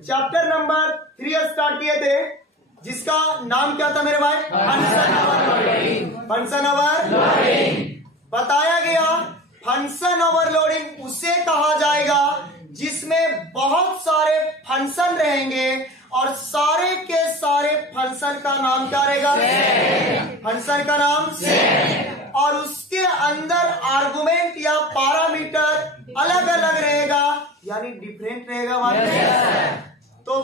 Chapter number 3 start किए थे, जिसका नाम क्या था मेरे भाई? Function overloading. फंक्शन ओवरलोडिंग बताया गया। फंक्शन ओवरलोडिंग उसे कहा जाएगा जिसमें बहुत सारे फंक्शन रहेंगे और सारे के सारे फंक्शन का नाम क्या रहेगा? फंक्शन का नाम और उसके अंदर आर्गुमेंट या पैरामीटर अलग अलग रहेगा, यानी डिफरेंट रहेगा। तो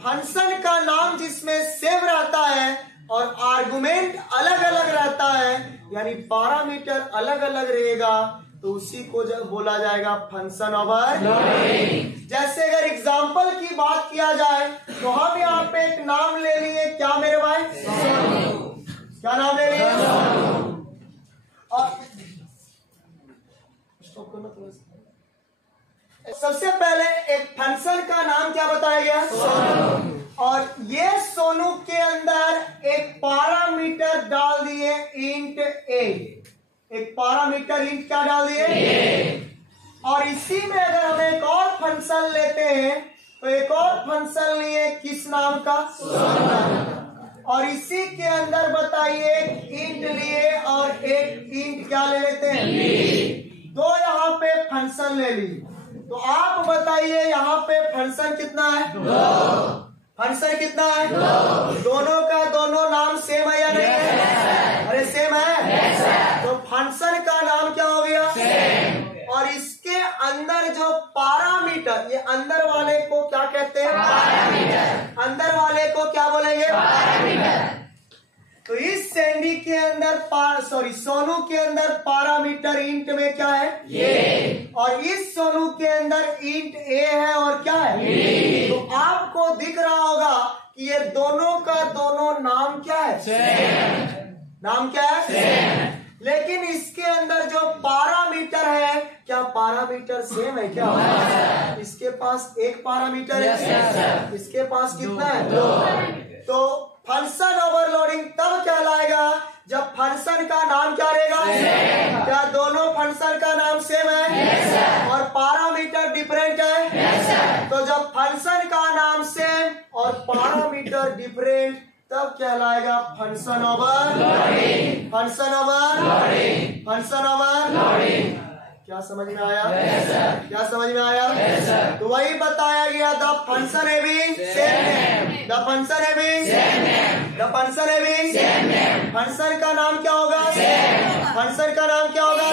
फंक्शन का नाम जिसमें सेम रहता है और आर्गुमेंट अलग अलग रहता है, यानी पैरामीटर अलग अलग रहेगा, तो उसी को बोला जाएगा फंक्शन ओवरलोडिंग। जैसे अगर एग्जांपल की बात किया जाए तो हम यहाँ पे एक नाम ले लिए, क्या मेरे भाई? क्या नाम ले लिए? और सबसे पहले एक फंक्शन का नाम क्या बताया गया? सोनू। और ये सोनू के अंदर एक पैरामीटर डाल दिए इंट ए। एक पैरामीटर इंट क्या डाल दिए? और इसी में अगर हम एक और फंक्शन लेते हैं तो एक और फंक्शन लिए किस नाम का? सोनू। और इसी के अंदर बताइए इंट लिए और एक इंट क्या ले लेते हैं? दो यहाँ पे फंक्शन ले ली, तो आप बताइए यहाँ पे फंक्शन कितना है? फंक्शन कितना है? दोनों का दोनों नाम सेम है या नहीं है? अरे सेम है। तो फंक्शन का नाम क्या हो गया? और इसके अंदर जो पैरामीटर, ये अंदर वाले को क्या कहते हैं? पैरामीटर। अंदर वाले को क्या बोलेंगे? पैरामीटर। तो इस सैंडी के अंदर सोनू के अंदर पैरामीटर इंट में क्या है? ये। और इस सोनू के अंदर इंट ए है और क्या है? ये। तो आपको दिख रहा होगा कि ये दोनों का दोनों नाम क्या है? सेम। नाम क्या है? सेम। लेकिन इसके अंदर जो पैरामीटर है, क्या पैरामीटर सेम है क्या? इसके पास एक पैरामीटर है, इसके पास कितना है? दो। तो फंक्शन ओवरलोडिंग तब कहलाएगा जब फंक्शन का नाम क्या रहेगा? क्या दोनों फंक्शन का नाम सेम है और पैरामीटर डिफरेंट है? तो जब फंक्शन का नाम सेम और पैरामीटर डिफरेंट, तब कहलाएगा function overloading. Function overloading. Function overloading. क्या समझ में आया? क्या समझ में आया? तो वही बताया गया, the function having same name. The function having same name. The function having same name. Function का नाम क्या होगा? फंक्शन का नाम क्या होगा?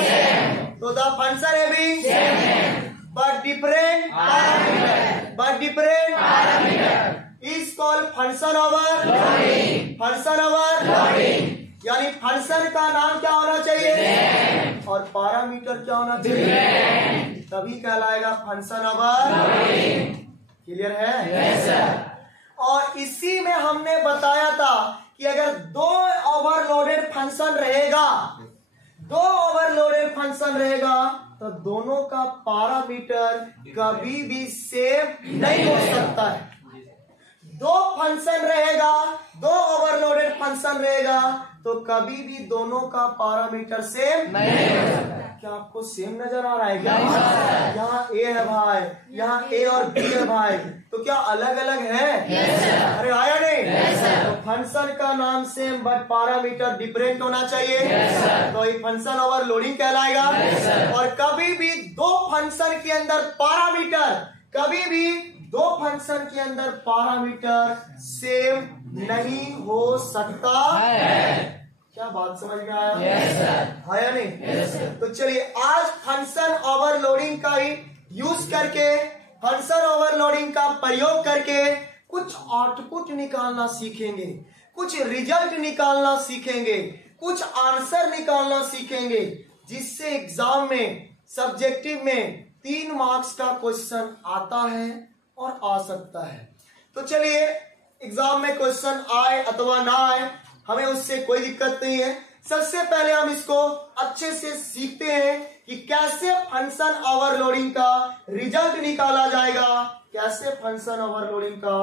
तो the function having same name but different parameter. But different parameter is called function overloading. Function overloading यानी फंक्शन का नाम क्या होना चाहिए और पैरामीटर क्या होना चाहिए, तभी कहलाएगा फंक्शन ओवरलोडिंग। क्लियर है? yes, sir। और इसी में हमने बताया था कि अगर दो ओवरलोडेड फंक्शन रहेगा, दो ओवरलोडेड फंक्शन रहेगा, तो दोनों का पैरामीटर कभी भी सेम नहीं हो सकता है। दो फंक्शन रहेगा, दो ओवरलोडेड फंक्शन रहेगा, तो कभी भी दोनों का पैरामीटर सेम नहीं हो सकता। क्या आपको सेम नजर आ रहा है क्या? यहाँ ए है भाई, यहाँ ए और बी है भाई, तो क्या अलग अलग है? अरे आया नहीं? तो फंक्शन का नाम सेम बट पैरामीटर डिफरेंट होना चाहिए, तो ये फंक्शन ओवरलोडिंग कहलाएगा। और कभी भी दो फंक्शन के अंदर पैरामीटर, कभी भी दो फंक्शन के अंदर पैरामीटर सेम नहीं हो सकता है। क्या बात समझ में आया? है या नहीं? तो चलिए आज फंक्शन ओवरलोडिंग का ही यूज करके, फंक्शन ओवरलोडिंग का प्रयोग करके कुछ आउटपुट निकालना सीखेंगे, कुछ रिजल्ट निकालना सीखेंगे, कुछ आंसर निकालना सीखेंगे, जिससे एग्जाम में, सब्जेक्टिव में 3 मार्क्स का क्वेश्चन आता है और आ सकता है। तो चलिए एग्जाम में क्वेश्चन आए अथवा ना आए, हमें उससे कोई दिक्कत नहीं है। सबसे पहले हम इसको अच्छे से सीखते हैं कि कैसे फंक्शन ओवरलोडिंग का रिजल्ट निकाला जाएगा, कैसे फंक्शन ओवरलोडिंग का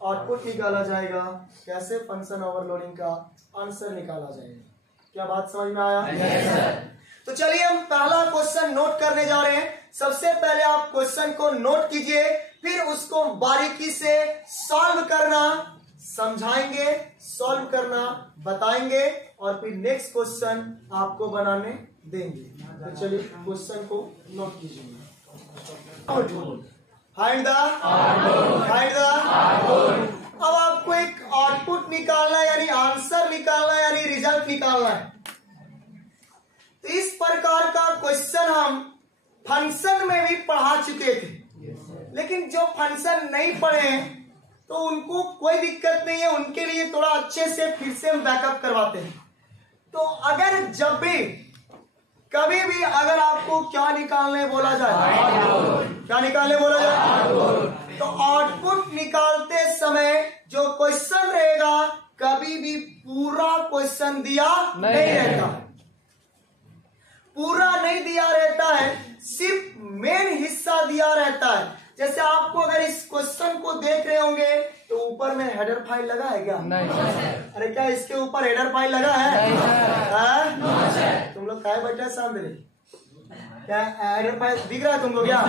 आउटपुट निकाला जाएगा, कैसे फंक्शन ओवरलोडिंग का आंसर निकाला जाएगा। क्या बात समझ में आया? तो चलिए हम पहला क्वेश्चन नोट करने जा रहे हैं। सबसे पहले आप क्वेश्चन को नोट कीजिए, फिर उसको बारीकी से सॉल्व करना समझाएंगे, सॉल्व करना बताएंगे और फिर नेक्स्ट क्वेश्चन आपको बनाने देंगे। तो चलिए क्वेश्चन को नोट कीजिए। अब आपको एक आउटपुट निकालना है, यानी आंसर निकालना है, यानी रिजल्ट निकालना है। तो इस प्रकार का क्वेश्चन हम फंक्शन में भी पढ़ा चुके थे, लेकिन जो फंक्शन नहीं पढ़े तो उनको कोई दिक्कत नहीं है, उनके लिए थोड़ा अच्छे से फिर से हम बैकअप करवाते हैं। तो अगर जब भी कभी भी अगर आपको क्या निकालने बोला जाए, क्या निकालने बोला जाए, तो आउटपुट निकालते समय जो क्वेश्चन रहेगा कभी भी पूरा क्वेश्चन दिया नहीं रहता है, पूरा नहीं दिया रहता है, सिर्फ मेन हिस्सा दिया रहता है। जैसे आपको अगर इस क्वेश्चन को देख रहे होंगे तो ऊपर में हेडर फाइल लगा है क्या? नहीं। अरे क्या इसके ऊपर हेडर फाइल लगा है? नहीं। तुम लोग काय बैठे सामने, क्या हेडर फाइल दिख रहा है तुमको क्या?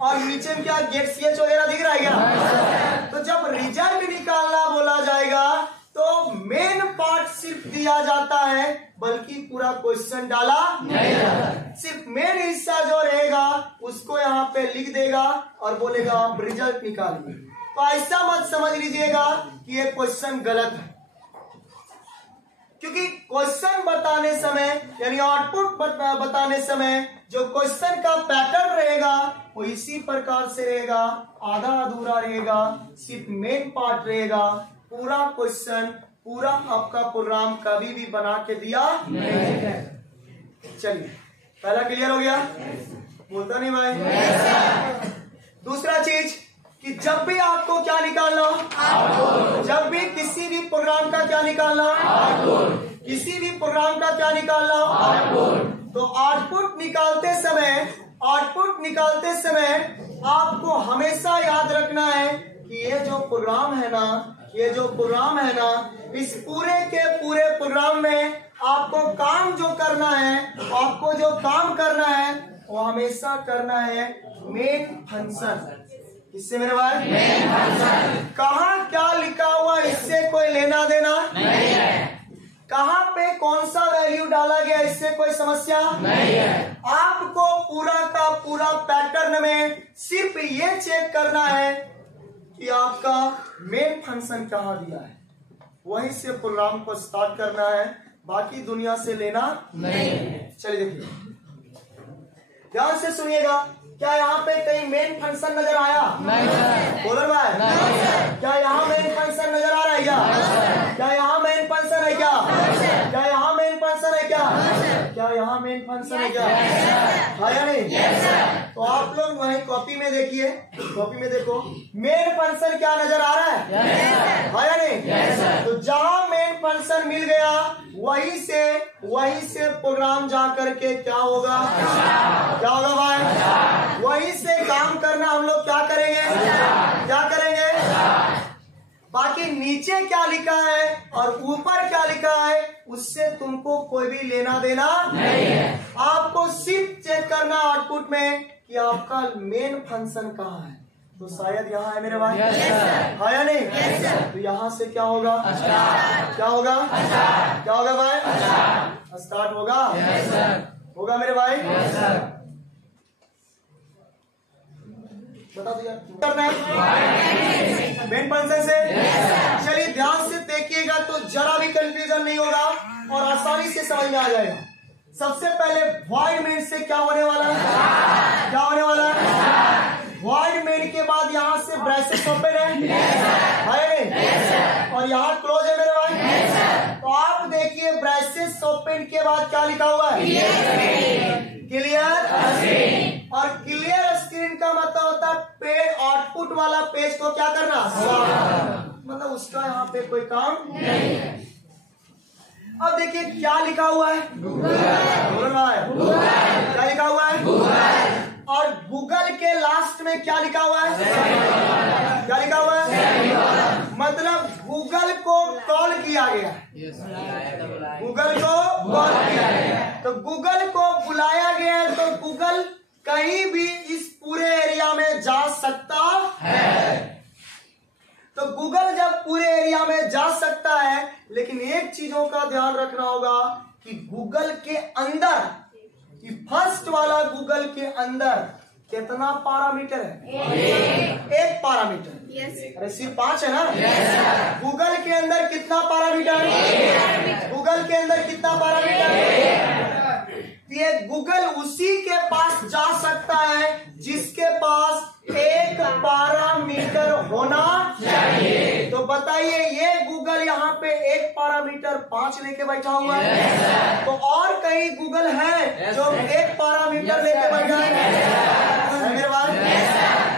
और नीचे में क्या गेट सीएच वगैरह दिख रहा है क्या? तो जब रिजल्ट निकालना बोला जाएगा तो मेन पार्ट सिर्फ दिया जाता है, बल्कि पूरा क्वेश्चन डाला नहीं जाता। सिर्फ मेन हिस्सा जो रहेगा उसको यहाँ पे लिख देगा और बोलेगा आप रिजल्ट निकालिए। तो ऐसा मत समझ लीजिएगा कि ये क्वेश्चन गलत है, क्योंकि क्वेश्चन बताने समय यानी आउटपुट बताने समय जो क्वेश्चन का पैटर्न रहेगा वो इसी प्रकार से रहेगा, आधा अधूरा रहेगा, सिर्फ मेन पार्ट रहेगा। पूरा क्वेश्चन, पूरा आपका प्रोग्राम कभी भी बना के दिया नहीं। चलिए पहला क्लियर हो गया? बोलता नहीं भाई? दूसरा चीज कि जब भी आपको क्या निकालना, जब भी किसी भी प्रोग्राम का क्या निकालना, किसी भी प्रोग्राम का क्या निकालना, तो आउटपुट निकालते समय आपको हमेशा याद रखना है कि ये जो प्रोग्राम है ना, इस पूरे के पूरे प्रोग्राम में आपको काम जो करना है, आपको जो काम करना है वो हमेशा करना है मेन फंक्शन। इससे मेरे भाई कहाँ क्या लिखा हुआ इससे कोई लेना देना नहीं है, कहाँ पे कौन सा वैल्यू डाला गया इससे कोई समस्या नहीं है। आपको पूरा का पूरा पैटर्न में सिर्फ ये चेक करना है कि आपका मेन फंक्शन कहाँ दिया है, वहीं से प्रोग्राम को स्टार्ट करना है, बाकी दुनिया से लेना नहीं है। चलिए देखिए, ध्यान से सुनिएगा। क्या यहाँ पे कहीं मेन फंक्शन नजर आया? नहीं। बोलो भाई, क्या यहाँ मेन फंक्शन नजर आ रहा है क्या? क्या यहाँ मेन फंक्शन है क्या? क्या यहाँ मेन फंक्शन है क्या? क्या यहाँ मेन फंक्शन है क्या? है या नहीं? तो आप लोग वहीं कॉपी में देखिए, कॉपी में देखो मेन फंक्शन क्या नजर आ रहा है या नहीं? तो जहाँ मेन फंक्शन मिल गया वहीं से प्रोग्राम जा करके क्या होगा, क्या होगा भाई? वहीं से काम करना हम लोग क्या करेंगे? बाकी नीचे क्या लिखा है और ऊपर क्या लिखा है उससे तुमको कोई भी लेना देना नहीं है। आपको सिर्फ चेक करना आउटपुट में कि आपका मेन फंक्शन कहाँ है। तो शायद यहाँ है मेरे भाई, है या नहीं? तो यहाँ से क्या होगा, क्या होगा भाई? स्टार्ट होगा मेरे भाई। बता दो यार, करना है मेन फंक्शन से। चलिए ध्यान से देखिएगा तो जरा भी कंफ्यूजन नहीं होगा और आसानी से समझ में आ जाएगा। सबसे पहले वॉइड मेन से क्या होने वाला है? वॉइड मेन के बाद यहाँ से ब्रैकेट ओपन है और यहाँ क्लोज है मेरे भाई। तो आप देखिए ब्रैकेट ओपन के बाद क्या लिखा हुआ है? क्लियर। और क्लियर स्क्रीन का मतलब होता है पेज, आउटपुट वाला पेज को क्या करना, मतलब उसका यहाँ पे कोई काम नहीं है। अब देखिए क्या लिखा हुआ है, क्या लिखा हुआ है? और गूगल के लास्ट में क्या लिखा हुआ है? क्या लिखा हुआ है? मतलब गूगल को कॉल किया गया, गूगल को कॉल किया गया। तो गूगल को बुलाया गया है, तो गूगल कहीं भी इस पूरे एरिया में जा सकता है। तो गूगल जब पूरे एरिया में जा सकता है, लेकिन एक चीजों का ध्यान रखना होगा कि गूगल के अंदर, फर्स्ट वाला गूगल के अंदर कितना पैरामीटर है? एक पैरामीटर। अरे सिर्फ 5 है ना? गूगल के अंदर कितना पैरामीटर? गूगल के अंदर कितना पैरामीटर? ये गूगल उसी के पास जा सकता है जिसके पास एक पैरामीटर होना चाहिए। तो बताइए, ये गूगल यहाँ पे एक पैरामीटर 5 लेके बैठा हुआ है, तो और कई गूगल है जो एक पैरामीटर लेके बैठा है। मेरे बात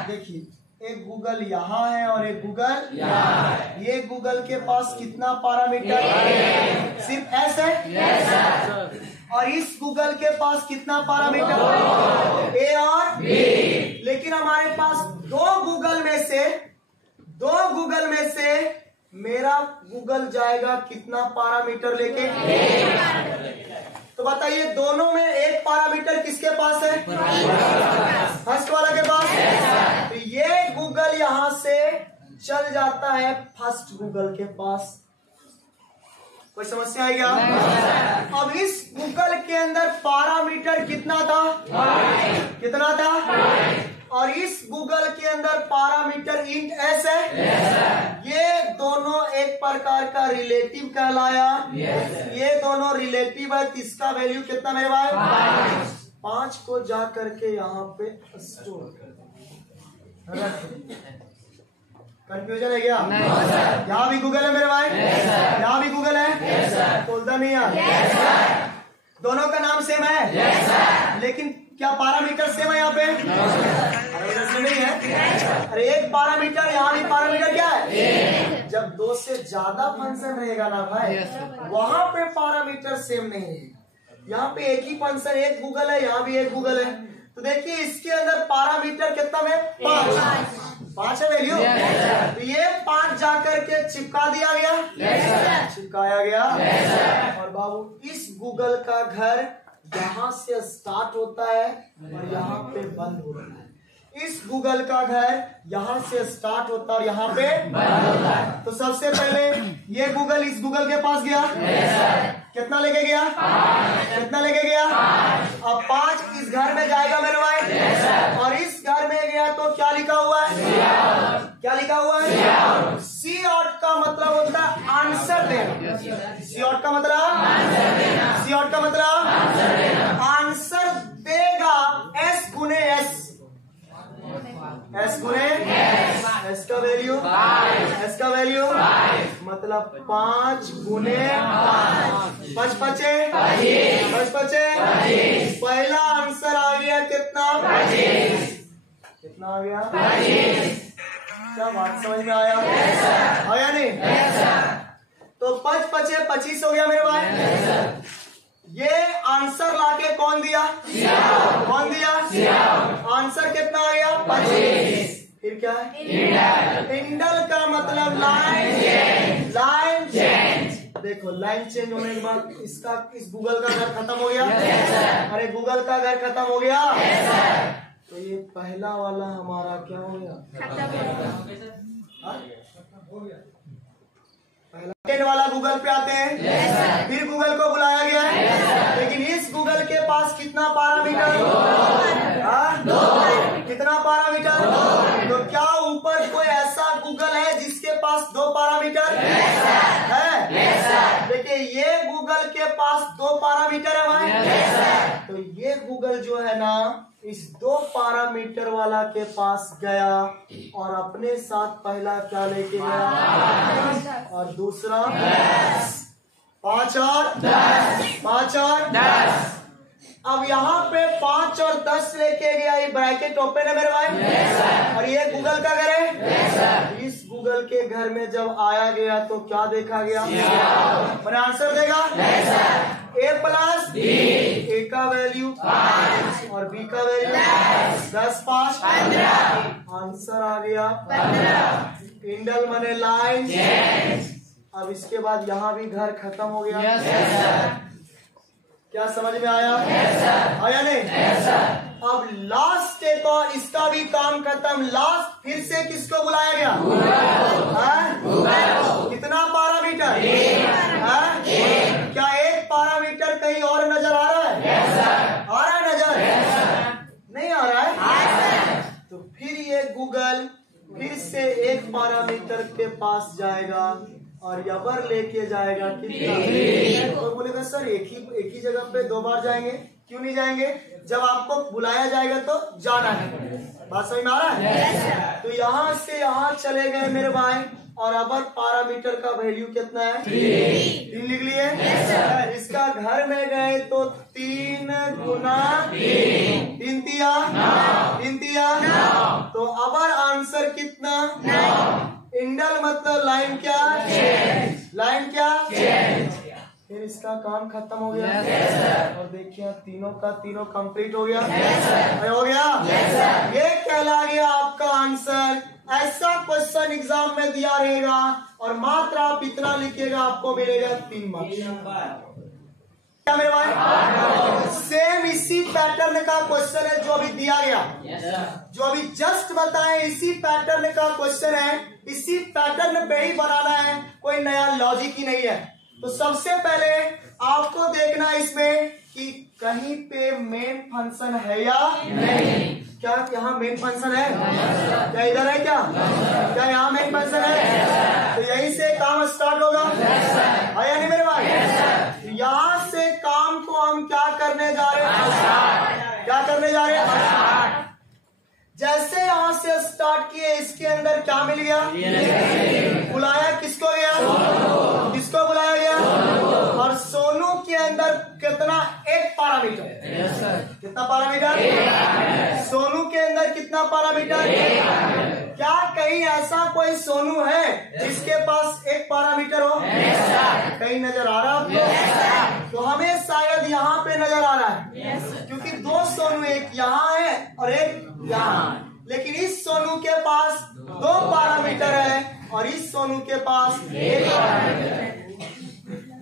देखिए, एक गूगल यहाँ है और एक गूगल यहाँ है। ये गूगल के पास कितना पैरामीटर? सिर्फ एस है। और इस गूगल के पास कितना पैरामीटर? ए और बी। लेकिन हमारे पास दो गूगल में से मेरा गूगल जाएगा कितना पैरामीटर लेके? तो बताइए, दोनों में एक पैरामीटर किसके पास है? फर्स्ट वाला के पास। तो ये गूगल यहां से चल जाता है फर्स्ट गूगल के पास। कोई समस्या है क्या? अब इस गूगल के अंदर पैरामीटर कितना था? कितना था? और इस गूगल के अंदर पैरामीटर इंट एस है। ये दोनों एक प्रकार का रिलेटिव कहलाया। ये दोनों रिलेटिव है। इसका वैल्यू कितना मेरे भाई? 5 को जा करके यहाँ पे स्टोर कर। कंफ्यूजन है क्या? यहाँ भी गूगल है मेरे भाई, यहाँ भी गूगल है। बोलता नहीं यार, दोनों का नाम सेम है, लेकिन क्या पैरामीटर सेम है यहाँ पे? अरे नहीं है। अरे एक पैरामीटर, यहाँ भी पैरामीटर क्या है? जब 2 से ज्यादा फंक्शन रहेगा ना भाई, वहां पे पैरामीटर सेम नहीं रहेगा। यहाँ पे एक ही फंक्शन, एक गूगल है, यहाँ भी एक गूगल है। तो देखिए, इसके अंदर पैरामीटर कितना है? 5 है वैल्यू। तो ये 5 जाकर के चिपका दिया गया, चिपकाया गया। और बाबू, इस गूगल का घर यहाँ से स्टार्ट होता है और यहाँ पे बंद होता है। इस गूगल का घर यहाँ से स्टार्ट होता है और यहाँ पे बंद होता है। तो सबसे पहले ये गूगल इस गूगल के पास गया, कितना लेके गया? कितना लेके गया? अब 5 इस घर में जाएगा मेरे भाई, और इस घर में गया तो क्या लिखा हुआ है? क्या लिखा हुआ है? सी आउट का मतलब होता है आंसर देना। सी आउट का मतलब, सी आउट का मतलब आंसर देगा। एस गुने एस, एस गुने एस का वैल्यू, एस का वैल्यू मतलब 5 गुने 5 पचे 5 पचे। पहला आंसर आ गया कितना? 25। कितना आ गया? 25। क्या बात समझ में आया? आया नहीं? तो 5 पचे 25 हो गया मेरे भाई। ये आंसर लाके कौन दिया? कौन दिया? आंसर कितना आ गया? 25। फिर क्या है? इंडल का मतलब लाइन, लाइन चेंज। देखो, लाइन चेंज होने के बाद इसका, इस गूगल का घर खत्म हो गया। अरे गूगल का घर खत्म हो गया, तो ये पहला वाला हमारा क्या हो गया? पहला वाला गूगल पे आते हैं। फिर गूगल को बुलाया गया है, लेकिन इस गूगल के पास कितना पैरामीटर? 2। कितना पैरामीटर? तो क्या ऊपर कोई ऐसा गूगल है जिसके पास 2 पैरामीटर है? देखिए, ये गूगल के पास 2 पैरामीटर है भाई। तो ये गूगल जो है ना, इस 2 पैरामीटर वाला के पास गया और अपने साथ पहला क्या लेके गया और दूसरा 5 और 10। अब यहाँ पे 5 और 10 लेके गया। ये ब्रैकेट ओपन है मेरे भाई, और ये गूगल का घर है। इस गूगल के घर में जब आया गया तो क्या देखा गया? मैंने आंसर देगा A प्लस B। A का वैल्यू 5 और B का वैल्यू 10 5 15। आंसर आ गया 15। इंडल माने लाइन। अब इसके बाद यहाँ भी घर खत्म हो गया। क्या समझ में आया? आया नहीं? अब लास्ट एक और, इसका भी काम खत्म। लास्ट फिर से किसको बुलाया गया? कितना पैरामीटर? क्या एक पैरामीटर कहीं और नजर आ रहा है? आ रहा है नजर? नहीं आ रहा है? तो फिर ये गूगल फिर से एक पैरामीटर के पास जाएगा और यबर लेके जाएगा कितना? तो बोलेगा सर एक ही जगह पे 2 बार जाएंगे, क्यों नहीं जाएंगे? जब आपको बुलाया जाएगा तो जाना है। बात समझ में आ रहा है? तो यहाँ से यहाँ चले गए मेरे भाई, और अबर पैरामीटर का वैल्यू कितना है? 3 लिख लिए। इसका घर में गए तो 3 गुना 3 तिया। तो अबर आंसर कितना? इंडल मतलब लाइन क्या? लाइन क्या? फिर इसका काम खत्म हो गया। और देखिए तीनों का तीनों कंप्लीट हो गया। हो गया। ये कहला गया आपका आंसर। ऐसा क्वेश्चन एग्जाम में दिया रहेगा और मात्र आप इतना लिखिएगा, आपको मिलेगा 3 मार्क्स। क्या मेरे भाई? सेम इसी पैटर्न का क्वेश्चन है जो अभी दिया गया, जो अभी जस्ट बताए इसी पैटर्न का क्वेश्चन है। इसी पैटर्न पे ही बनाना है, कोई नया लॉजिक ही नहीं है। तो सबसे पहले आपको देखना इसमें कि कहीं पे मेन फंक्शन है या नहीं। क्या यहाँ मेन फंक्शन है? क्या इधर है? क्या यहाँ मेन फंक्शन है? तो यहीं से काम स्टार्ट होगा, है या नहीं मेरे भाई? यहाँ से काम को हम क्या करने जा रहे हैं? क्या करने जा रहे हैं? जैसे यहाँ से स्टार्ट किए, इसके अंदर क्या मिल गया? बुलाया किसको गया? किसको बुलाया गया? और सोनू के अंदर कितना? एक पैरामीटर। कितना पैरामीटर? सोनू के अंदर कितना पैरामीटर? क्या कहीं ऐसा कोई सोनू है जिसके पास एक पैरामीटर हो? कहीं नजर आ रहा है? तो हमें शायद यहाँ पे नजर आ रहा है, क्योंकि 2 सोनू, एक यहाँ है और एक यहाँ। लेकिन इस सोनू के पास 2 पैरामीटर है और इस सोनू के पास 1 पैरामीटर है।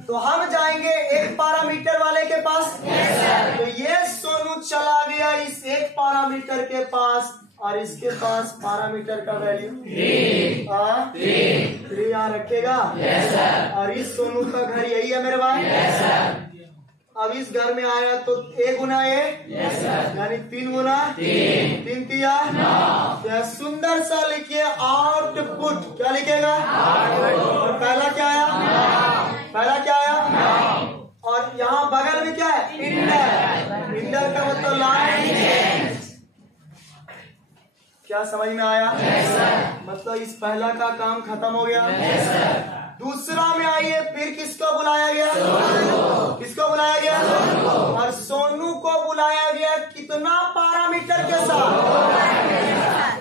तो हम जाएंगे एक पैरामीटर वाले के पास। तो ये सोनू चला गया इस एक पैरामीटर के पास, और इसके पास पैरामीटर का वैल्यू 3 यहाँ रखेगा। और इस सोनू का घर यही है मेरे भाई। अब इस घर में आया तो A गुना A, यानी 3 गुना 3 तिया। सुंदर सा लिखिए आउटपुट। क्या लिखेगा? और पहला क्या आया? पहला क्या आया? और यहाँ बगल में क्या है? इंडर। इंडर का मतलब लाइन। क्या समझ में आया? मतलब इस पहला का काम खत्म हो गया। दूसरा में आइए, फिर किसको बुलाया गया? किसको बुलाया गया? और सोनू को बुलाया गया कितना पैरामीटर के साथ?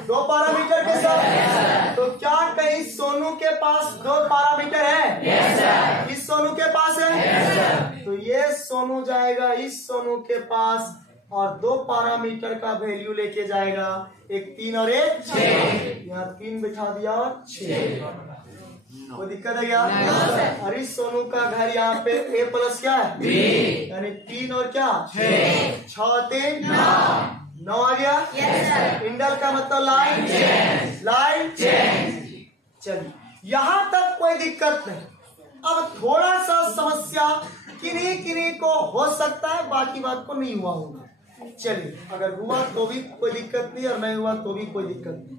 2 पैरामीटर के साथ। तो क्या कहीं सोनू के पास 2 पैरामीटर है? इस सोनू के पास है। तो ये सोनू जाएगा इस सोनू के पास और 2 पैरामीटर का वैल्यू लेके जाएगा, एक 3 और एक 6। यहाँ 3 बिठा दिया और 6। कोई दिक्कत है क्या? और इस सोनू का घर यहाँ पे A प्लस क्या है? यानी 3 और क्या? 6 3 9 आ गया। इंडल का मतलब लाइन। लाइन। चलिए यहाँ तक कोई दिक्कत नहीं। अब थोड़ा सा समस्या किन्हीं को हो सकता है, बाकी बात को नहीं हुआ होगा। चलिए अगर हुआ तो भी कोई दिक्कत नहीं और नहीं हुआ तो भी कोई दिक्कत नहीं।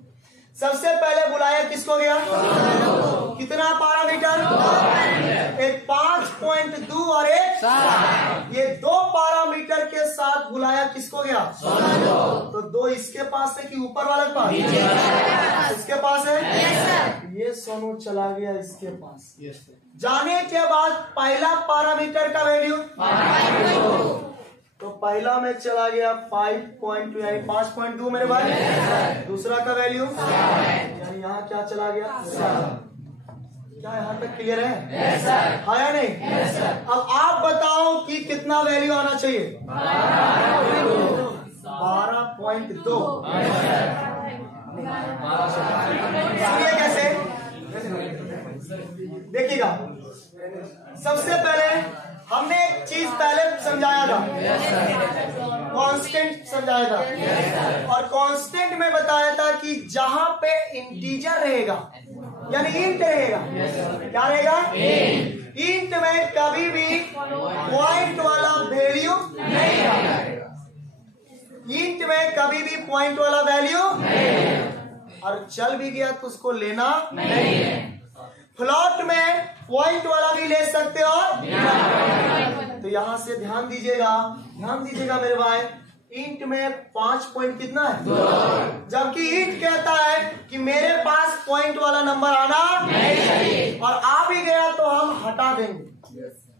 सबसे पहले बुलाया किसको गया? कितना पैरामीटर? एक 5.2 और एक 7। ये 2 पैरामीटर के साथ बुलाया किसको गया? तो 2 इसके पास है कि ऊपर वाले के पास? इसके पास है। ये सोनू चला गया इसके पास। जाने के बाद पहला पैरामीटर का वैल्यू तो पहला में चला गया 5.2 यानी 5.2 मेरे भाई। दूसरा का वैल्यू यानी यहाँ क्या चला गया? 7। क्या यहाँ तक क्लियर है? हाँ या नहीं? अब आप बताओ कि कितना वैल्यू आना चाहिए? 12.2। सुनिए कैसे? देखिएगा, सबसे पहले हमने एक चीज पहले समझाया था, कांस्टेंट समझाया था, और कांस्टेंट में बताया था कि जहां पे इंटीजर रहेगा यानी इंट रहेगा, क्या रहेगा? इंट में कभी भी पॉइंट वाला वैल्यू नहीं रहेगा, इंट में कभी भी पॉइंट वाला वैल्यू, और चल भी गया तो उसको लेना नहीं है। फ्लोट में पॉइंट वाला भी ले सकते हो, तो यहां से ध्यान दीजिएगा मेरे भाई, इंट में 5 पॉइंट कितना है? 2, जबकि इंट कहता है कि मेरे पास पॉइंट वाला नंबर आना नहीं चाहिए, और आ भी गया तो हम हटा देंगे।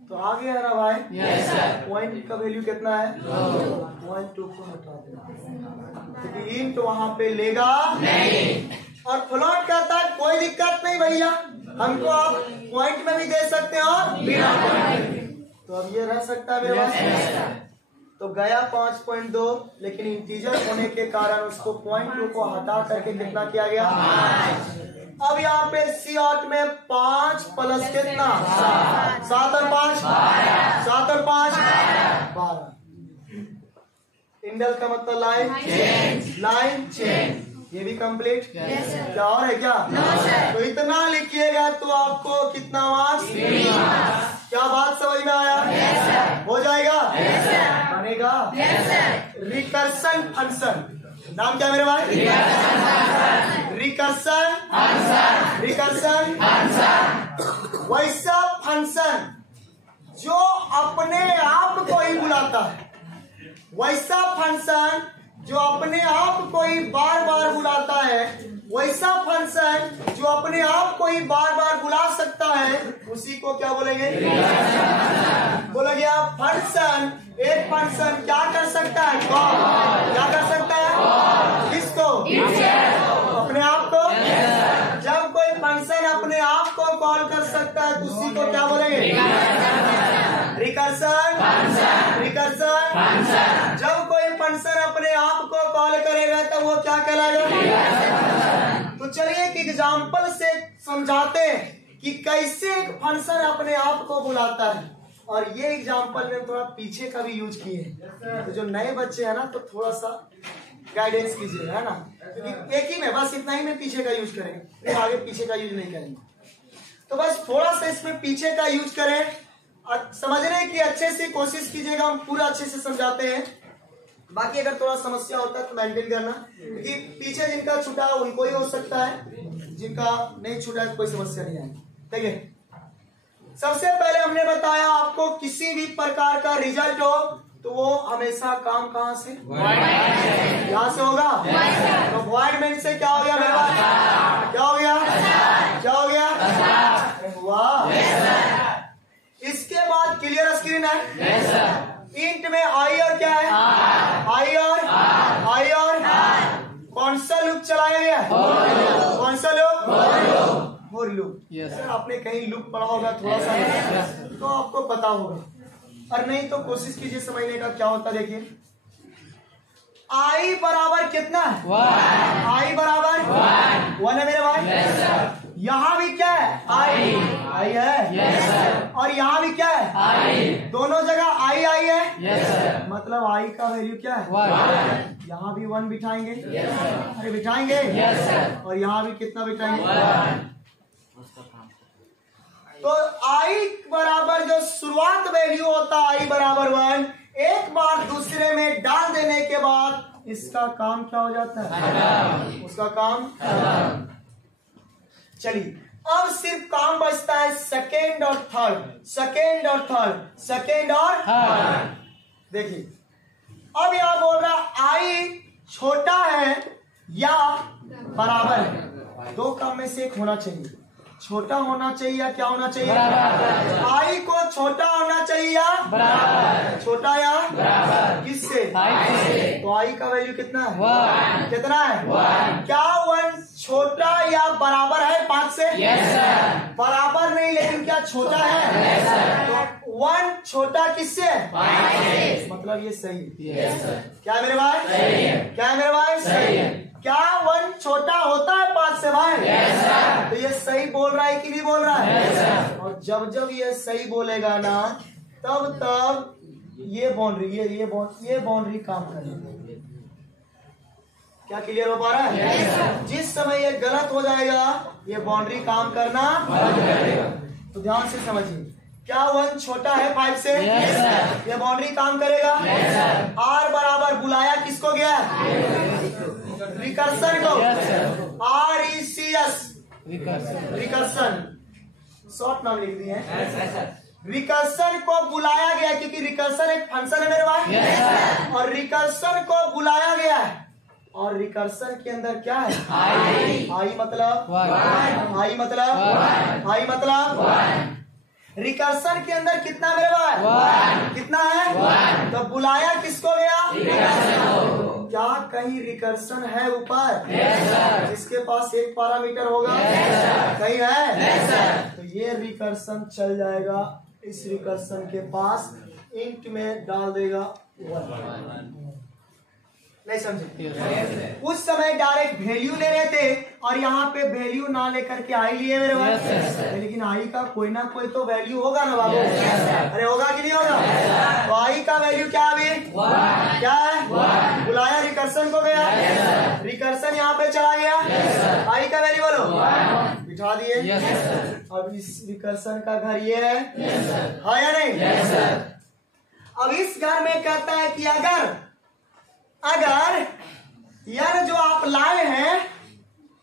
तो आ गया ना भाई? पॉइंट का वैल्यू कितना है? 2 को हटा देंगे, क्योंकि इंट वहां पे लेगा नहीं। और फ्लोट कहता है कोई दिक्कत नहीं भैया, हमको आप पॉइंट में भी दे सकते हो बिना पॉइंट। तो अब ये रह सकता है मेरे पास, तो गया 5.2, लेकिन इंटीजर होने के कारण उसको 0.2 को हटा करके कितना किया गया? अब यहाँ पे सी आउट में 5 प्लस कितना? 7 और 5 12। इंडल का मतलब लाइन चेंज, ये भी कंप्लीट। क्या और है क्या? तो इतना लिखिएगा तो आपको कितना मार्क्स? क्या बात समझ में आया? हो जाएगा? बनेगा? रिकर्सन फंक्शन, नाम क्या मेरे भाई? रिकर्सन वैसा फंक्शन जो अपने आप को ही बुलाता है, वैसा फंक्शन जो अपने आप को ही बार बार बुलाता है, वैसा फंक्शन जो अपने आप को ही बार बार बुला सकता है, उसी को क्या बोलेंगे? बोला गया फंक्शन, एक फंक्शन क्या कर सकता है? क्या कर सकता है? किसको? अपने आप को। जब कोई फंक्शन अपने आप को कॉल कर सकता है तो उसी को क्या बोलेंगे? रिकर्सन। जब कोई फंक्शन अपने आप को कॉल करेगा तो वो क्या कहलाएगा? तो चलिए एक एग्जाम्पल से समझाते हैं कि कैसे एक फंक्शन अपने आप को बुलाता है, और ये एग्जाम्पल में थोड़ा पीछे का भी यूज किए हैं, तो जो नए बच्चे हैं ना तो थोड़ा सा गाइडेंस कीजिए, है ना, क्योंकि एक ही में बस इतना ही में पीछे का यूज करेंगे, आगे पीछे का यूज नहीं करेंगे। तो बस थोड़ा सा इसमें पीछे का यूज करें, समझने की अच्छे से कोशिश कीजिएगा, हम पूरा अच्छे से समझाते हैं। बाकी अगर थोड़ा समस्या होता है तो मेंटेन करना, क्योंकि पीछे जिनका छूटा है उनको ही हो सकता है, जिनका नहीं छूटा है कोई समस्या नहीं आएगी। ठीक है, सबसे पहले हमने बताया आपको किसी भी प्रकार का रिजल्ट हो तो वो हमेशा काम कहां से? यहां से होगा। तो वॉइड मेन से क्या हो गया मेरे पास? क्या हो गया? वाह। इसके बाद क्लियर स्क्रीन है। इंट में आई और क्या है? आई और कौन सा लूप चलाया गया? कौन सा लूप? For loop. सर आपने कहीं लूप पढ़ा होगा थोड़ा सा, तो आपको पता होगा, और नहीं तो कोशिश कीजिए समझने का क्या होता है। देखिए आई बराबर कितना है? आई बराबर 1 है मेरे भाई। यहाँ भी क्या है? आई है। और यहाँ भी क्या है? दोनों जगह आई है। मतलब आई का वैल्यू क्या है? यहाँ भी 1 बिठाएंगे। अरे बिठाएंगे। और यहाँ भी कितना बिठाएंगे? तो आई बराबर जो शुरुआत वैल्यू होता है आई बराबर 1, एक बार दूसरे में डाल देने के बाद इसका काम क्या हो जाता है? उसका काम। चलिए अब सिर्फ काम बचता है सेकेंड और थर्ड। देखिए अब यहां बोल रहा आई छोटा है या बराबर है, दो काम में से एक होना चाहिए। छोटा होना चाहिए या क्या होना चाहिए? आई को छोटा होना चाहिए या बराबर? छोटा या बराबर किससे? तो आई का वैल्यू कितना है? कितना है? 1। क्या 1 छोटा या बराबर है 5 से? yes, sir. बराबर नहीं लेकिन क्या छोटा है? yes, तो 1 छोटा किससे? 5 से। मतलब ये सही है। yes, क्या है मेरे भाई? सही है। क्या है मेरे भाई? सही है। क्या 1 छोटा होता है 5 से भाई? तो ये सही बोल रहा है कि नहीं बोल रहा है? और जब जब ये सही बोलेगा ना तब ये बाउंड्री ये बाउंड्री काम करेगी। क्या क्लियर हो पा रहा है? जिस समय ये गलत हो जाएगा ये बाउंड्री काम करना तो ध्यान से समझिए। क्या 1 छोटा है 5 से? ये बाउंड्री काम करेगा। R बराबर बुलाया किसको गया? रिकर्सन को। RECS रिकर्सन शॉर्ट नाम लिख दिए हैं। रिकर्सन को बुलाया गया क्योंकि रिकर्सन एक फंक्शन है मेरे पास और रिकर्सन को बुलाया गया है। और रिकर्सन के अंदर क्या है? आई मतलब रिकर्सन के अंदर कितना मेरे पास? कितना है? तो बुलाया किसको गया? क्या कहीं रिकर्सन है ऊपर जिसके पास एक पैरामीटर होगा? कहीं है? तो ये रिकर्सन चल जाएगा इस रिकर्सन के पास इंट में डाल देगा 1। नहीं समझे? उस समय डायरेक्ट वैल्यू ले रहे थे और यहाँ पे वैल्यू ना लेकर के आई लिए मेरे पास। लेकिन आई का कोई ना कोई तो वैल्यू होगा ना बाबू? अरे होगा कि नहीं होगा? तो आई का वैल्यू क्या अभी? क्या है? बुलाया रिकर्सन को गया, रिकर्सन यहाँ पे चला गया, आई का वैल्यू बोलो बिठा दिए। अब इस रिकर्सन का घर ये है या नहीं? अब इस घर में कहता है कि अगर यार जो आप लाए हैं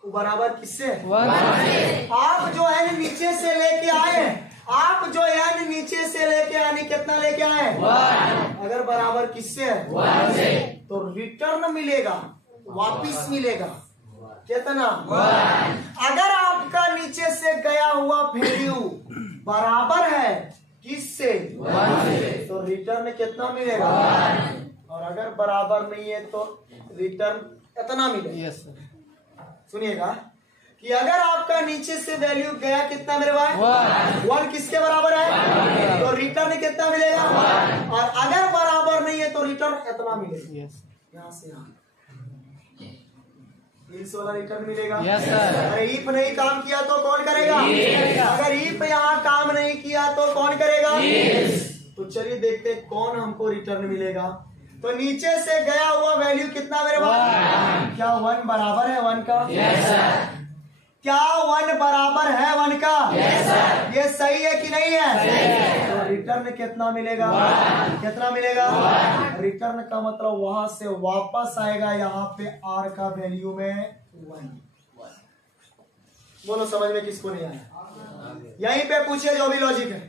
वो बराबर किससे? आप जो है नीचे से लेके आए, आप जो है नीचे से लेके आने कितना लेके आए? अगर बराबर किससे है तो रिटर्न मिलेगा, वापिस मिलेगा कितना? अगर आपका नीचे से गया हुआ वैल्यू बराबर है किससे? तो रिटर्न कितना मिलेगा? और अगर बराबर नहीं है तो रिटर्न इतना मिलेगा। सुनिएगा कि अगर आपका नीचे से वैल्यू गया कितना मेरे भाई? 1 किसके बराबर है? तो रिटर्न कितना मिलेगा? और अगर बराबर नहीं है तो रिटर्न इतना मिलेगा। यहाँ से यहाँ वाला रिटर्न मिलेगा। अरे ईप नहीं काम किया तो कौन करेगा? अगर ईप यहाँ काम नहीं किया तो कौन करेगा? तो चलिए देखते कौन हमको रिटर्न मिलेगा। तो नीचे से गया हुआ वैल्यू कितना मेरे पास? क्या 1 बराबर है 1 का? क्या 1 बराबर है 1 का? ये सही है कि नहीं है? तो रिटर्न कितना मिलेगा? कितना मिलेगा? रिटर्न का मतलब वहां से वापस आएगा यहाँ पे R का वैल्यू में 1। बोलो समझ में किसको नहीं आया? यहीं पे पूछिए जो भी लॉजिक है।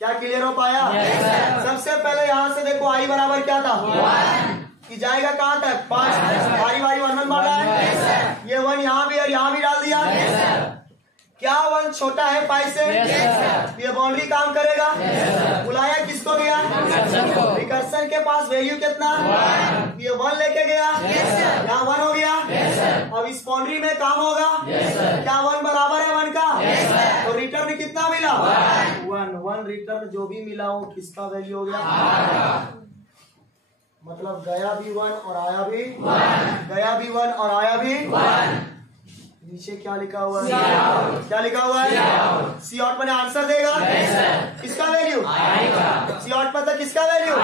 क्या क्लियर हो पाया? सबसे पहले यहाँ से देखो आई बराबर क्या था? कि जाएगा कहाँ तक? 5। बारी 1 बढ़ रहा है, ये 1 यहाँ भी और यहाँ भी डाल दिया। क्या 1 छोटा है 5 से? ये बाउंड्री काम करेगा। बुलाया किसको गया? रिकर्सन के पास वैल्यू कितना? ये 1 लेके गया, यहाँ 1 हो गया। अब इस बाउंड्री में काम होगा। क्या 1 बराबर है 1 का? तो रिटर्न कितना मिला? 1 रिटर्न जो भी मिला वो किसका वैल्यू हो गया? मतलब गया भी 1 और आया भी 1। गया भी 1 और आया भी 1। नीचे क्या लिखा हुआ है? क्या लिखा हुआ है? सी आउट पर आंसर देगा किसका वैल्यू? सी आउट पर तो किसका वैल्यू?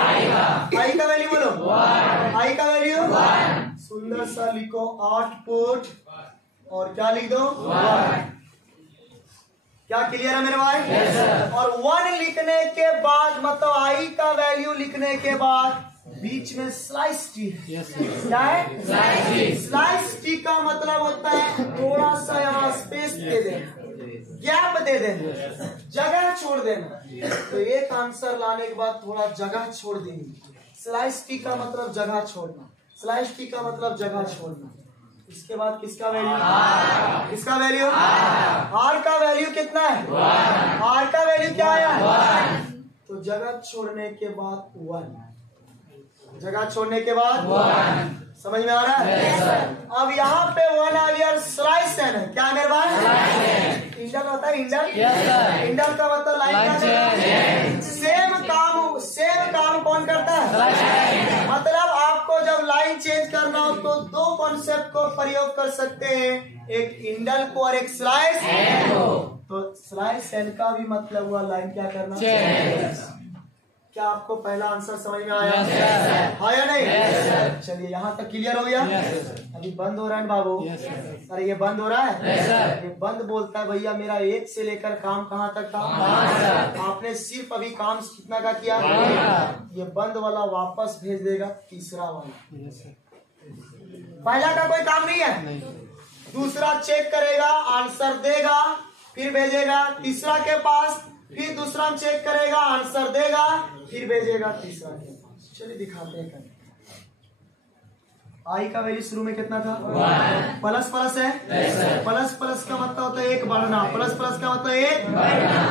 आई का वैल्यू बोलो। आई का वैल्यू सुंदर सा लिखो आउटपुट और क्या लिख दो? 1। क्या क्लियर है मेरे भाई? और 1 लिखने के बाद मतलब आई का वैल्यू लिखने के बाद बीच में स्लाइस टी। क्या है? स्लाइस टी का मतलब होता है थोड़ा सा यहाँ स्पेस दे देना, गैप दे देना, जगह छोड़ देना। तो एक आंसर लाने के बाद थोड़ा जगह छोड़ देनी। स्लाइस टी का मतलब जगह छोड़ना, स्लाइस टी का मतलब जगह छोड़ना। इसके बाद किसका वैल्यू? किसका वैल्यू? आर का वैल्यू कितना है? आर का वैल्यू क्या आया? तो जगह छोड़ने के बाद 1। जगह छोड़ने के बाद 1। समझ में आ रहा है? अब यहाँ पे 1 आ गया स्लाइस है। क्या मेरे पास इंडल होता है? इंडल का मतलब लाइन का। सेम काम कौन करता है? मतलब आपको जब लाइन चेंज करना हो तो दो कॉन्सेप्ट को प्रयोग कर सकते हैं, एक इंडल को और एक स्लाइस। तो स्लाइस एल का भी मतलब हुआ लाइन क्या करना। क्या आपको पहला आंसर समझ में आया? हाँ या नहीं? चलिए यहाँ तक क्लियर हो गया। अभी बंद हो रहा है बाबू। अरे ये बंद हो रहा है। ये बंद बोलता है भैया मेरा 1 से लेकर काम कहाँ तक था। आपने सिर्फ अभी काम कितना का किया। ये बंद वाला वापस भेज देगा तीसरा वाला। पहला का कोई काम नहीं है। दूसरा चेक करेगा, आंसर देगा, फिर भेजेगा तीसरा के पास, फिर दूसरा चेक करेगा, आंसर देगा, फिर भेजेगा तीसरा के पास। चलिए दिखाते हैं। आई का वैल्यू शुरू में कितना था? प्लस प्लस है। प्लस प्लस का मतलब होता है एक बढ़ना, प्लस प्लस का मतलब एक बढ़ना।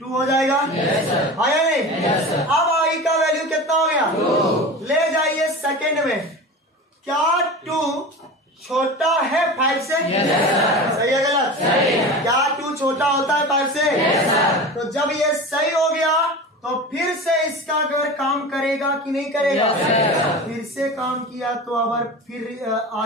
2 हो जाएगा। हाँ या नहीं? अब आई का वैल्यू कितना हो गया? 2। ले जाइए सेकंड में। क्या 2 छोटा है 5 से? सही है गलत? क्या 2 छोटा होता है 5 से? तो जब ये सही हो गया तो फिर से इसका अगर काम करेगा कि नहीं करेगा? फिर से काम किया तो अगर फिर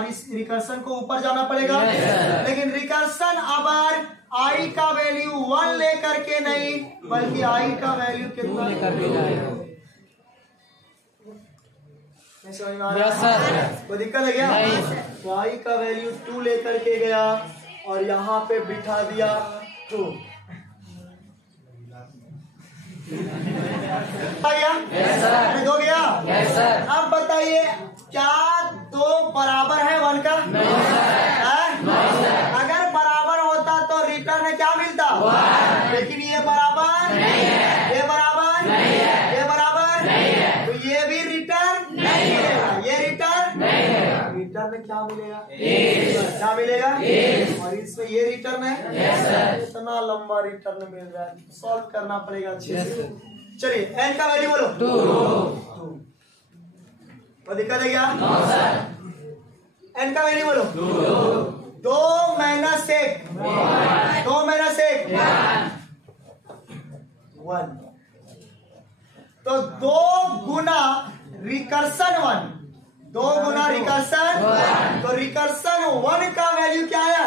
इस रिकर्सन को ऊपर जाना पड़ेगा। लेकिन रिकर्सन अगर आई का वैल्यू 1 लेकर के नहीं, बल्कि आई का वैल्यू कितना लेकर के जाएगा। समझ में आ रहा है? कोई दिक्कत है क्या? तो आई का वैल्यू 2 लेकर के गया और यहाँ पे बिठा दिया 2। हो गया? अब बताइए क्या 2 बराबर है 1 का? अगर बराबर होता तो रिटर्न क्या मिलता? लेकिन ये बराबर नहीं है, ये बराबर नहीं है, ये बराबर नहीं है, तो ये भी रिटर्न नहीं है, ये रिटर्न नहीं है। रिटर्न क्या मिलेगा? क्या मिलेगा? और इसमें ये रिटर्न है। इतना लंबा रिटर्न मिल रहा है, सॉल्व करना पड़ेगा अच्छे से। चलिए एन का वैल्यू बोलो। 2। तो दिक्कत है क्या? एन का वैल्यू बोलो। 2 माइनस 1। 2 माइनस 1 1। तो 2 गुना रिकर्सन 1। 2 गुना रिकर्सन। तो रिकर्सन 1 का वैल्यू क्या है?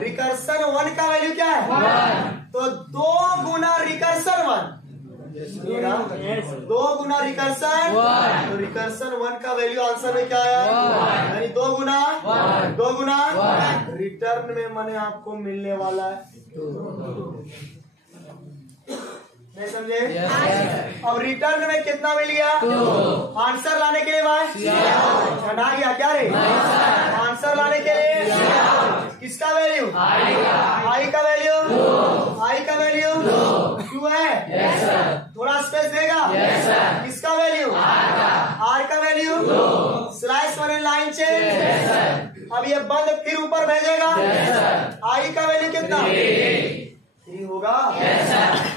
रिकर्सन 1 का वैल्यू क्या है? तो 2 गुना रिकर्सन 1। 2 गुना रिकर्सन। तो रिकर्सन 1 का वैल्यू आंसर में क्या आया? यानी 2 गुना रिटर्न में मैंने आपको मिलने वाला है। नहीं समझे? अब रिटर्न में कितना मिल गया? आंसर लाने के लिए भाई ठंडा गया क्या रे? आंसर लाने के लिए किसका वैल्यू? आई का वैल्यू। आई का वैल्यू 2 है। थोड़ा स्पेस देगा। किसका वैल्यू? आर का वैल्यू। स्लाइस वाले लाइन चेंज। अब ये बंद फिर ऊपर भेजेगा। आई का वैल्यू कितना? 3 होगा।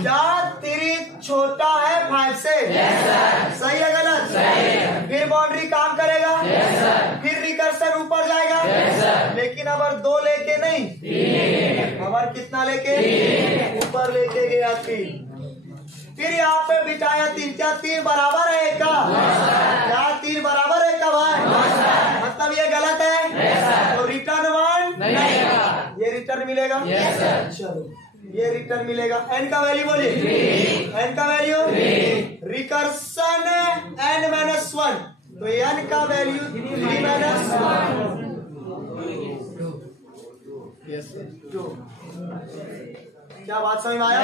क्या 3 छोटा है 5 से? सही है गलत? फिर बाउंड्री काम करेगा। फिर रिकर्सन ऊपर जाएगा। लेकिन अगर 2 लेके नहीं, अगर कितना लेके? ऊपर लेके गया 3। फिर यहाँ पे बिठाया 3। क्या 3 बराबर है 1 का? क्या 3 बराबर है 1 का भाई? मतलब ये गलत है। तो रिटर्न 1 ये रिटर्न मिलेगा। चलो ये रिटर्न मिलेगा। एन का वैल्यू बोलिए। एन का वैल्यू रिकर्सन n माइनस 1। तो एन का वैल्यू 3 माइनस 2। क्या बात समझ में आया?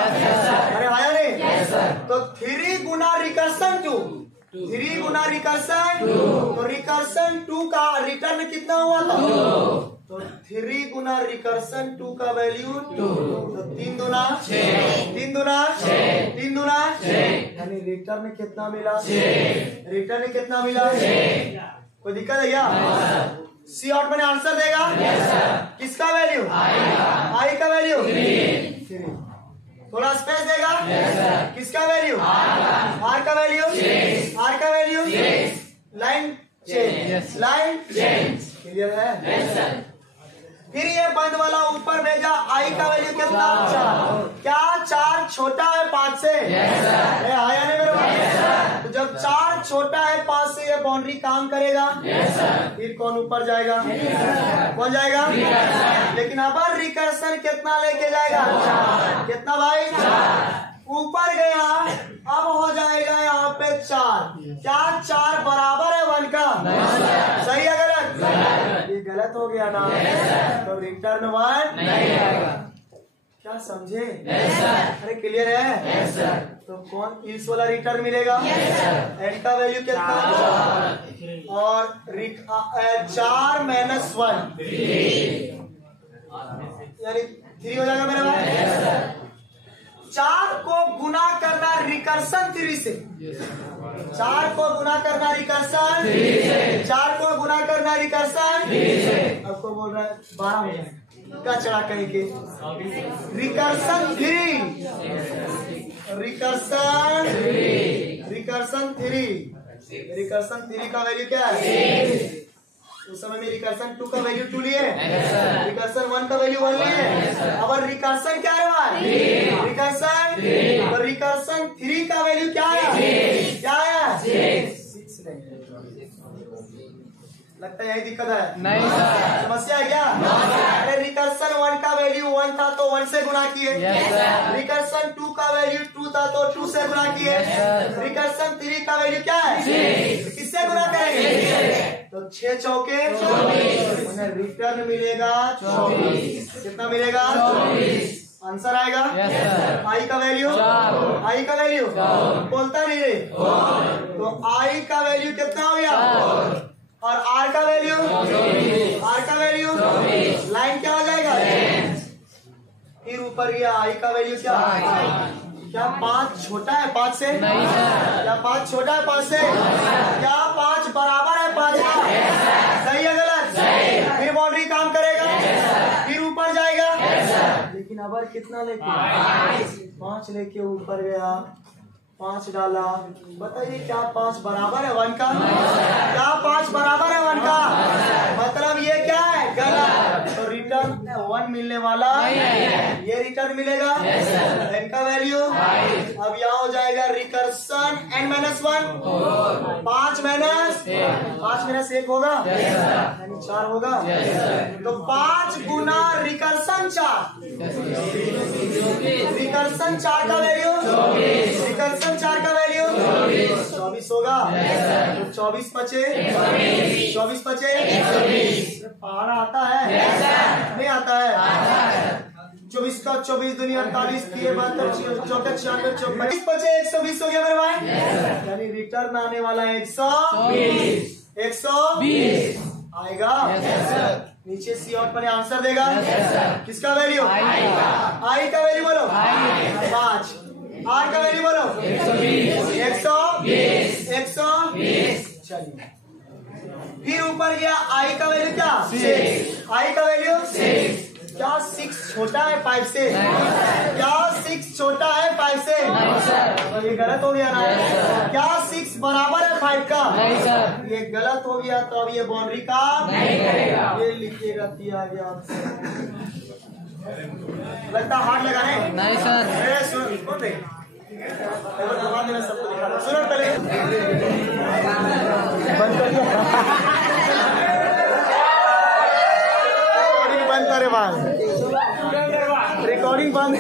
अरे आया नहीं? तो 3 गुना रिकर्सन 2। 3 गुना रिकर्सन। तो रिकर्सन 2 का रिटर्न कितना हुआ था? तो 3 गुना रिकर्सन 2 का वैल्यू 2। तो 3 दूना 6। 3 दूना 6। 3 दूना 6। यानी रिटर्न कितना मिला? 6। रिटर्न कितना मिला? 6। कोई दिक्कत है क्या? सी आउट मैंने आंसर देगा। किसका वैल्यू? आई का वैल्यू 3। थोड़ा स्पेस देगा। किसका वैल्यू? आर का वैल्यू। आर का value line change. Line change. Clear है? फिर ये बंद वाला ऊपर भेजा। आई का वैल्यू कितना? 4। क्या 4 छोटा है 5 से? आया नहीं मेरे पास? तो जब 4 5 छोटा है 5 से, ये बाउंड्री काम करेगा। फिर कौन ऊपर जाएगा? कौन जाएगा? लेकिन अब रिकर्सन कितना लेके जाएगा? कितना भाई? ऊपर गया, अब हो जाएगा यहाँ पे 4। क्या 4 बराबर है 1 का? सही है गलत? ये गलत हो गया ना, तो रिटर्न 1 नहीं आएगा। क्या समझे? अरे क्लियर है? तो कौन इस वाला रिटर्न मिलेगा? एन का वैल्यू कितना? और 4 माइनस 1 यानी 3 हो जाएगा मेरा भाई। 4 को गुना करना रिकर्सन 3 से। 4 को गुना करना रिकर्सन 4 को गुना करना रिकर्सन आपको बोल रहा है 12 हो जाएगा। क्या चढ़ा कहेंगे? रिकर्सन 3 रिकर्सन 3 का वैल्यू क्या है? उस समय में रिकर्सन 2 का वैल्यू 2 लिए, रिकर्सन 1 का वैल्यू 1 लिए। अब रिकर्सन क्या है? रिकर्सन, और रिकर्सन 3 का वैल्यू क्या है? क्या है? 6। लगता है यही दिक्कत है। नहीं सर, समस्या है क्या? अरे रिकर्सन 1 का वैल्यू 1 था तो 1 से गुना किए। रिकर्सन 2 का वैल्यू 2 था तो 2 से गुना किए। रिकर्सन 3 का वैल्यू क्या है? किससे गुना करेंगे? तो 6 चौके 24, रिटर्न मिलेगा 24। कितना मिलेगा? 24। आंसर आएगा आई का वैल्यू, आई का वैल्यू बोलता नहीं रे। तो आई का वैल्यू कितना हो गया? और आर का वैल्यू, आर का वैल्यू लाइन क्या हो जाएगा? फिर ऊपर गया आई का वैल्यू क्या? क्या 5 छोटा है 5 से? क्या 5 छोटा है 5 से? क्या 5 बराबर है 5 का? सही है गलत? फिर बाउंड्री काम करेगा, फिर ऊपर जाएगा। लेकिन अब कितना लेके? 5 लेके ऊपर गया, 5 डाला। बताइए क्या 5 बराबर है 1 का? क्या 5 बराबर है 1 का? मतलब ये क्या है? गलत। तो रिटर्न 1 मिलने वाला, ये रिटर्न मिलेगा एन का वैल्यू। अब यहाँ हो जाएगा रिकर्सन n माइनस 1, 5 माइनस 1 होगा यानी 4 होगा। तो 5 गुना रिकर्सन 4, रिकर्सन 4 का वैल्यू, रिकर्सन 4 का वैल्यू 24 होगा। तो 24 बचे, 24 बचे। पहाड़ा आता है? नहीं आता है। 24 का 24 दुनिया 48 किए 72 चौके 96 24 बचे 120 हो गया मेरे भाई। यानी रिटर्न आने वाला है 120 आएगा। नीचे सी आउट पर आंसर देगा। किसका वैल्यू? आई का वैल्यू बोलो 5, आर का वैल्यू बोलो 120। चलिए फिर ऊपर गया आई का वैल्यू क्या? 6। आई का वैल्यू 6। क्या 6 छोटा है 5 से? क्या 6 छोटा है 5 से? तो ये गलत हो गया ना। क्या 6 बराबर है 5 का? नहीं सर, ये गलत हो गया। तो अब ये बाउंड्री का नहीं करेगा। ये लिखिएगा दिया गया। लगता हार्ड लगा नहीं सर। सुन सुनो पहले बंद कर रिकॉर्डिंग बंद, रिकॉर्डिंग बंद।